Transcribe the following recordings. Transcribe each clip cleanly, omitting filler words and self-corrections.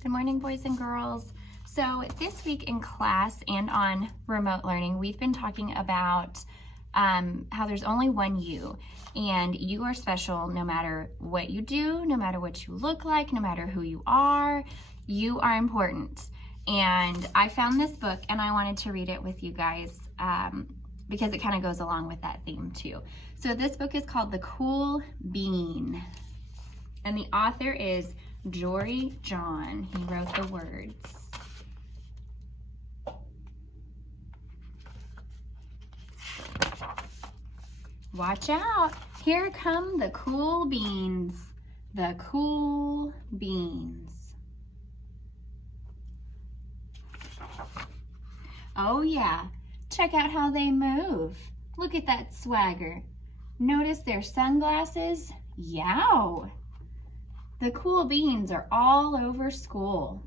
Good morning, boys and girls. So this week in class and on remote learning, we've been talking about how there's only one you, and you are special no matter what you do, no matter what you look like, no matter who you are important. And I found this book and I wanted to read it with you guys because it kind of goes along with that theme too. So this book is called The Cool Bean, and the author is Jory John. He wrote the words. Watch out, here come the cool beans. The cool beans. Oh yeah, check out how they move. Look at that swagger. Notice their sunglasses? Yow! The cool beans are all over school,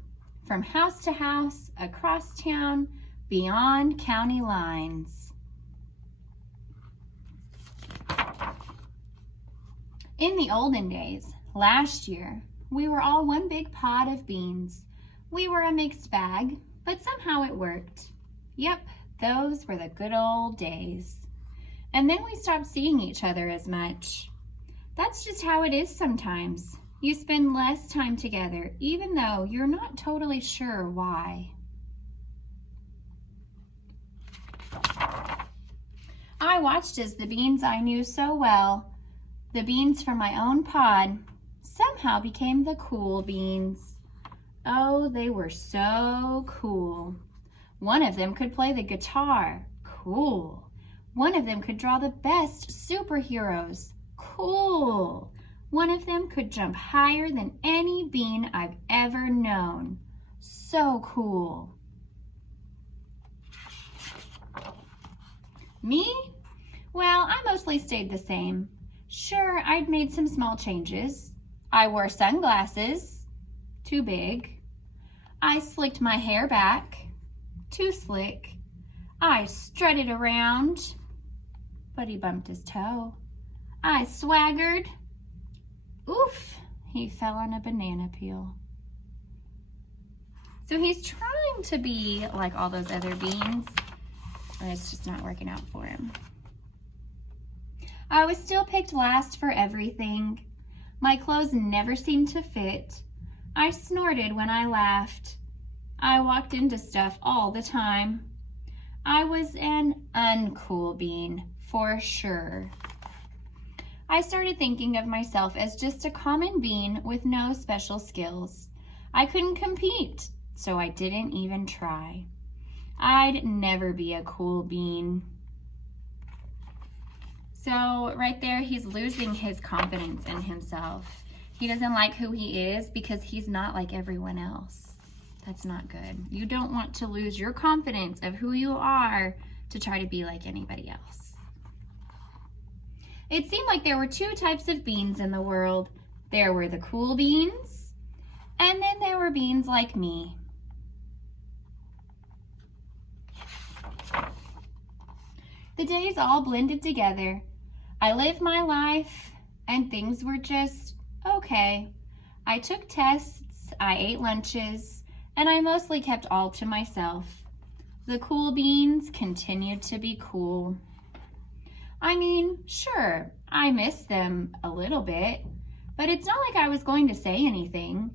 from house to house, across town, beyond county lines. In the olden days, last year, we were all one big pot of beans. We were a mixed bag, but somehow it worked. Yep, those were the good old days. And then we stopped seeing each other as much. That's just how it is sometimes. You spend less time together, even though you're not totally sure why. I watched as the beans I knew so well, the beans from my own pod, somehow became the cool beans. Oh, they were so cool. One of them could play the guitar. Cool. One of them could draw the best superheroes. Cool. One of them could jump higher than any bean I've ever known. So cool. Me? Well, I mostly stayed the same. Sure, I'd made some small changes. I wore sunglasses. Too big. I slicked my hair back. Too slick. I strutted around. But he bumped his toe. I swaggered. Oof, he fell on a banana peel. So he's trying to be like all those other beans, but it's just not working out for him. I was still picked last for everything. My clothes never seemed to fit. I snorted when I laughed. I walked into stuff all the time. I was an uncool bean, for sure. I started thinking of myself as just a common bean with no special skills. I couldn't compete, so I didn't even try. I'd never be a cool bean. So right there, he's losing his confidence in himself. He doesn't like who he is because he's not like everyone else. That's not good. You don't want to lose your confidence of who you are to try to be like anybody else. It seemed like there were two types of beans in the world. There were the cool beans, and then there were beans like me. The days all blended together. I lived my life, and things were just okay. I took tests, I ate lunches, and I mostly kept all to myself. The cool beans continued to be cool. I mean, sure, I miss them a little bit, but it's not like I was going to say anything.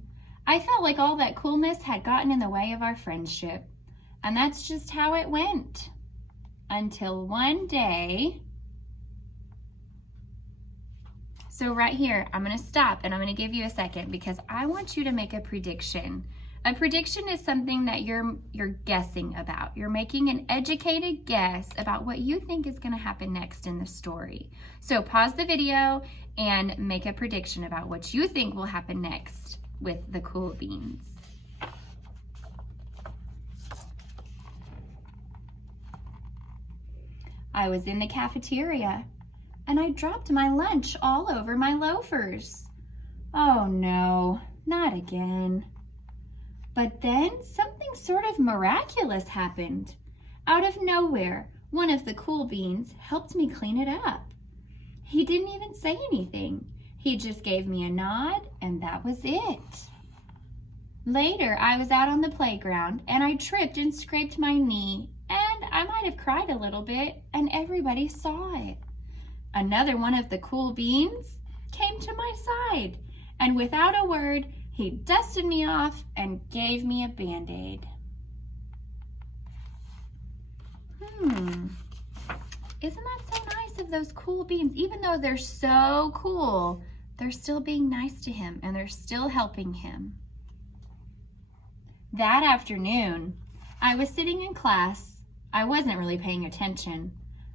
I felt like all that coolness had gotten in the way of our friendship, and that's just how it went. Until one day. So right here, I'm going to stop and I'm going to give you a second because I want you to make a prediction. A prediction is something that you're guessing about. You're making an educated guess about what you think is going to happen next in the story. So pause the video and make a prediction about what you think will happen next with the cool beans. I was in the cafeteria and I dropped my lunch all over my loafers. Oh no, not again. But then something sort of miraculous happened. Out of nowhere, one of the cool beans helped me clean it up. He didn't even say anything. He just gave me a nod, and that was it. Later, I was out on the playground and I tripped and scraped my knee, and I might have cried a little bit, and everybody saw it. Another one of the cool beans came to my side, and without a word, he dusted me off and gave me a Band-Aid. Isn't that so nice of those cool beans? Even though they're so cool, they're still being nice to him and they're still helping him. That afternoon, I was sitting in class. I wasn't really paying attention.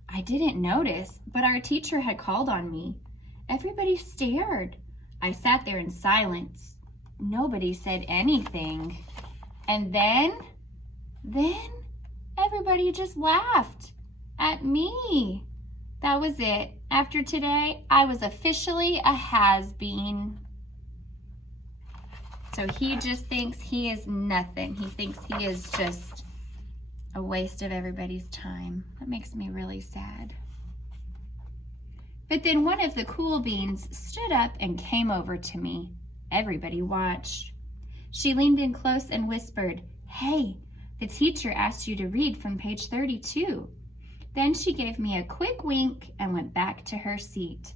I didn't notice, but our teacher had called on me. Everybody stared. I sat there in silence. Nobody said anything. And then everybody just laughed at me. That was it. After today, I was officially a has-been. So he just thinks he is nothing. He thinks he is just a waste of everybody's time. That makes me really sad. But then one of the cool beans stood up and came over to me. Everybody watched. She leaned in close and whispered, "Hey, the teacher asked you to read from page 32. Then she gave me a quick wink and went back to her seat.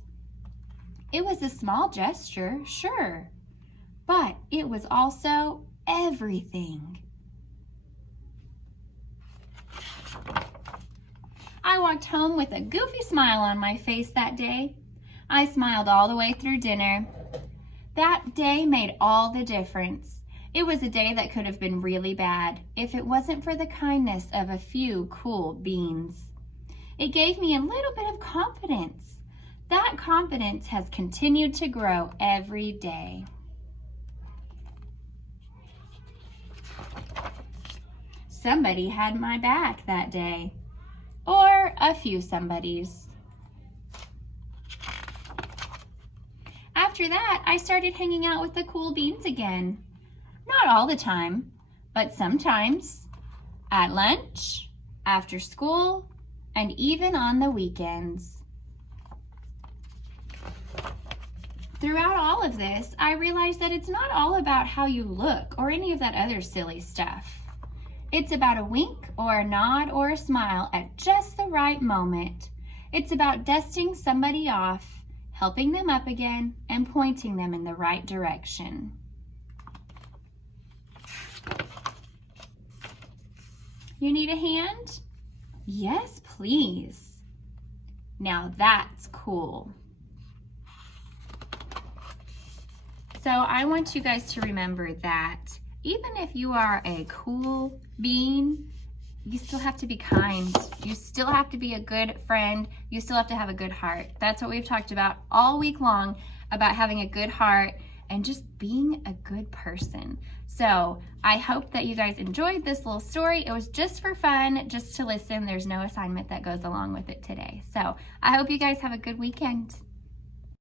It was a small gesture, sure, but it was also everything. I walked home with a goofy smile on my face that day. I smiled all the way through dinner. That day made all the difference. It was a day that could have been really bad if it wasn't for the kindness of a few cool beans. It gave me a little bit of confidence. That confidence has continued to grow every day. Somebody had my back that day, or a few somebodies. After that, I started hanging out with the cool beans again. Not all the time, but sometimes. At lunch, after school, and even on the weekends. Throughout all of this, I realized that it's not all about how you look or any of that other silly stuff. It's about a wink or a nod or a smile at just the right moment. It's about dusting somebody off, helping them up again, and pointing them in the right direction. You need a hand? Yes, please. Now that's cool. So I want you guys to remember that even if you are a cool bean, you still have to be kind. You still have to be a good friend. You still have to have a good heart. That's what we've talked about all week long, about having a good heart and just being a good person. So I hope that you guys enjoyed this little story. It was just for fun, just to listen. There's no assignment that goes along with it today. So I hope you guys have a good weekend.